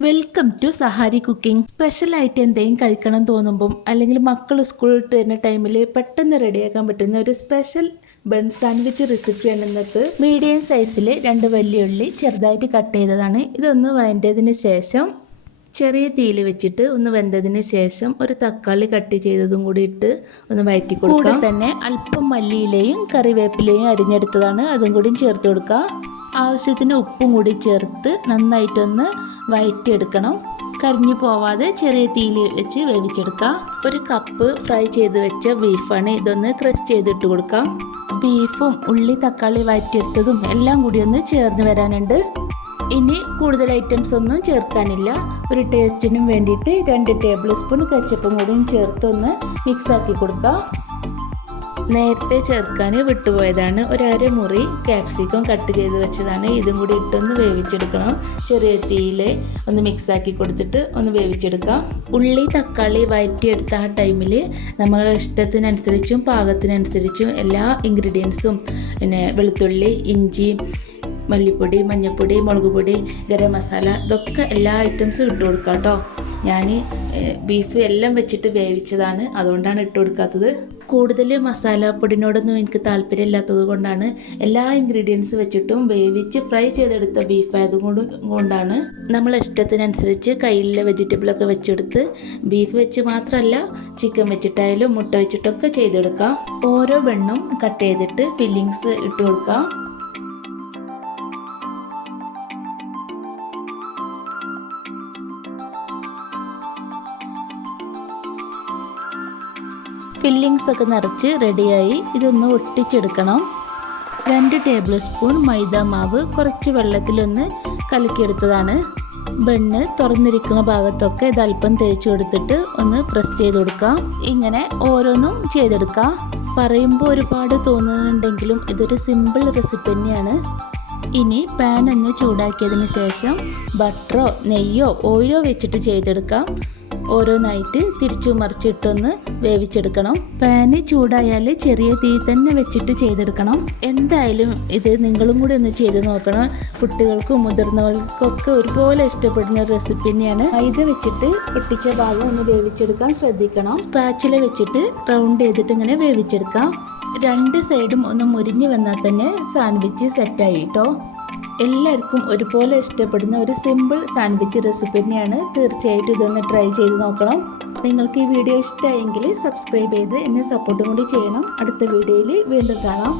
Welcome to Sahari cooking സ്പെഷ്യലായിട്ട് എന്തെങ്കിലും കഴിക്കണം തോന്നുമ്പം അല്ലെങ്കിൽ മക്കൾ സ്കൂളിൽ ഇട്ട് വരുന്ന ടൈമിൽ പെട്ടെന്ന് റെഡിയാക്കാൻ പറ്റുന്ന ഒരു സ്പെഷ്യൽ ബൺ സാൻഡ്വിച്ച് റെസിപ്പിയാണ് ഇന്നത്തെ. മീഡിയം സൈസിൽ രണ്ട് വലിയ ഉള്ളി ചെറുതായിട്ട് കട്ട് ചെയ്തതാണ്. ഇതൊന്ന് വഴണ്ടതിന് ശേഷം ചെറിയ തീയിൽ വെച്ചിട്ട് ഒന്ന് വെന്തതിന് ശേഷം ഒരു തക്കാളി കട്ട് ചെയ്തതും കൂടി ഇട്ട് ഒന്ന് വഴറ്റി കൊടുക്കുക തന്നെ അല്പം മല്ലിയിലയും കറിവേപ്പിലയും അരിഞ്ഞെടുത്തതാണ്. അതും കൂടി ചേർത്ത് കൊടുക്കുക ആവശ്യത്തിന് ഉപ്പും കൂടി ചേർത്ത് നന്നായിട്ടൊന്ന് വഴറ്റിയെടുക്കണം കരിഞ്ഞു പോവാതെ ചെറിയ തീയിൽ വെച്ച് വേവിച്ചെടുക്കാം. ഒരു കപ്പ് ഫ്രൈ ചെയ്ത് വെച്ച ബീഫാണ് ഇതൊന്ന് ക്രഷ് ചെയ്തിട്ട് കൊടുക്കാം. ബീഫും ഉള്ളി തക്കാളി വയറ്റിയെടുത്തതും എല്ലാം കൂടി ഒന്ന് ചേർന്ന് വരാനുണ്ട്. ഇനി കൂടുതൽ ഐറ്റംസ് ഒന്നും ചേർക്കാനില്ല. ഒരു ടേസ്റ്റിനും വേണ്ടിയിട്ട് രണ്ട് ടേബിൾ സ്പൂൺ കച്ചപ്പും കൂടിയും ചേർത്തൊന്ന് മിക്സാക്കി കൊടുക്കാം. നേരത്തെ ചേർക്കാൻ വിട്ടുപോയതാണ്. ഒരു അരമുറി ക്യാപ്സിക്കം കട്ട് ചെയ്ത് വെച്ചതാണ്. ഇതും കൂടി ഇട്ടൊന്ന് വേവിച്ചെടുക്കണം. ചെറിയ തീയിൽ ഒന്ന് മിക്സാക്കി കൊടുത്തിട്ട് ഒന്ന് വേവിച്ചെടുക്കാം. ഉള്ളി തക്കാളി വഴറ്റിയെടുത്ത ആ ടൈമിൽ നമ്മൾ ഇഷ്ടത്തിനനുസരിച്ചും പാകത്തിനനുസരിച്ചും എല്ലാ ഇൻഗ്രീഡിയൻസും പിന്നെ വെളുത്തുള്ളി ഇഞ്ചി മല്ലിപ്പൊടി മഞ്ഞൾപ്പൊടി മുളക് പൊടി ഗരം മസാല ഇതൊക്കെ എല്ലാ ഐറ്റംസും ഇട്ട് കൊടുക്കാം കേട്ടോ ഞാൻ ബീഫ് എല്ലാം വെച്ചിട്ട് വേവിച്ചതാണ്. അതുകൊണ്ടാണ് ഇട്ട് കൊടുക്കാത്തത്. കൂടുതൽ മസാലപ്പൊടിനോടൊന്നും എനിക്ക് താല്പര്യമില്ലാത്തത് കൊണ്ടാണ് എല്ലാ ഇൻഗ്രീഡിയൻസ് വെച്ചിട്ടും വേവിച്ച് ഫ്രൈ ചെയ്തെടുത്ത ബീഫ് ആയതുകൊണ്ട് കൊണ്ടാണ് നമ്മൾ ഇഷ്ടത്തിനനുസരിച്ച് കയ്യിലെ വെജിറ്റബിളൊക്കെ വെച്ചെടുത്ത് ബീഫ് വെച്ച് മാത്രമല്ല ചിക്കൻ വെച്ചിട്ടായാലും മുട്ട വെച്ചിട്ടൊക്കെ ചെയ്തെടുക്കാം. ഓരോ വെണ്ണും കട്ട് ചെയ്തിട്ട് ഫില്ലിങ്സ് ഇട്ട് കൊടുക്കാം. ഫില്ലിങ്സ് ഒക്കെ നിറച്ച് റെഡിയായി ഇതൊന്ന് ഒട്ടിച്ചെടുക്കണം. രണ്ട് ടേബിൾ സ്പൂൺ മൈദ മാവ് കുറച്ച് വെള്ളത്തിലൊന്ന് കലക്കിയെടുത്തതാണ്. ബണ്ണ് തുറന്നിരിക്കുന്ന ഭാഗത്തൊക്കെ ഇത് അല്പം തേച്ച് കൊടുത്തിട്ട് ഒന്ന് പ്രസ് ചെയ്ത് കൊടുക്കാം. ഇങ്ങനെ ഓരോന്നും ചെയ്തെടുക്കാം. പറയുമ്പോൾ ഒരുപാട് തോന്നുന്നുണ്ടെങ്കിലും ഇതൊരു സിമ്പിൾ റെസിപ്പി തന്നെയാണ്. ഇനി പാൻ ഒന്ന് ചൂടാക്കിയതിന് ശേഷം ബട്ടറോ നെയ്യോ ഓയിലോ വെച്ചിട്ട് ചെയ്തെടുക്കാം. ഓരോന്നായിട്ട് തിരിച്ചു മറിച്ചിട്ടൊന്ന് വേവിച്ചെടുക്കണം. പാന് ചൂടായാൽ ചെറിയ തീ തന്നെ വെച്ചിട്ട് ചെയ്തെടുക്കണം. എന്തായാലും ഇത് നിങ്ങളും കൂടി ഒന്ന് ചെയ്ത് നോക്കണം. കുട്ടികൾക്കും മുതിർന്നവർക്കൊക്കെ ഒരുപോലെ ഇഷ്ടപ്പെടുന്ന റെസിപ്പി തന്നെയാണ്. മൈദ വെച്ചിട്ട് പൊട്ടിച്ച ഭാഗം ഒന്ന് വേവിച്ചെടുക്കാൻ ശ്രദ്ധിക്കണം. സ്പാച്ചില വെച്ചിട്ട് റൗണ്ട് ചെയ്തിട്ട് ഇങ്ങനെ വേവിച്ചെടുക്കാം. രണ്ട് സൈഡും ഒന്ന് മുരിഞ്ഞ് വന്നാൽ തന്നെ സാൻഡ്വിച്ച് സെറ്റായി കേട്ടോ എല്ലാവർക്കും ഒരുപോലെ ഇഷ്ടപ്പെടുന്ന ഒരു സിമ്പിൾ സാൻഡ്വിച്ച് റെസിപ്പി തന്നെയാണ് തീർച്ചയായിട്ടും ഇതൊന്ന് ട്രൈ ചെയ്ത് നോക്കണം. നിങ്ങൾക്ക് ഈ വീഡിയോ ഇഷ്ടമായെങ്കിൽ സബ്സ്ക്രൈബ് ചെയ്ത് എന്നെ സപ്പോർട്ടും കൂടി ചെയ്യണം. അടുത്ത വീഡിയോയിൽ വീണ്ടും കാണാം.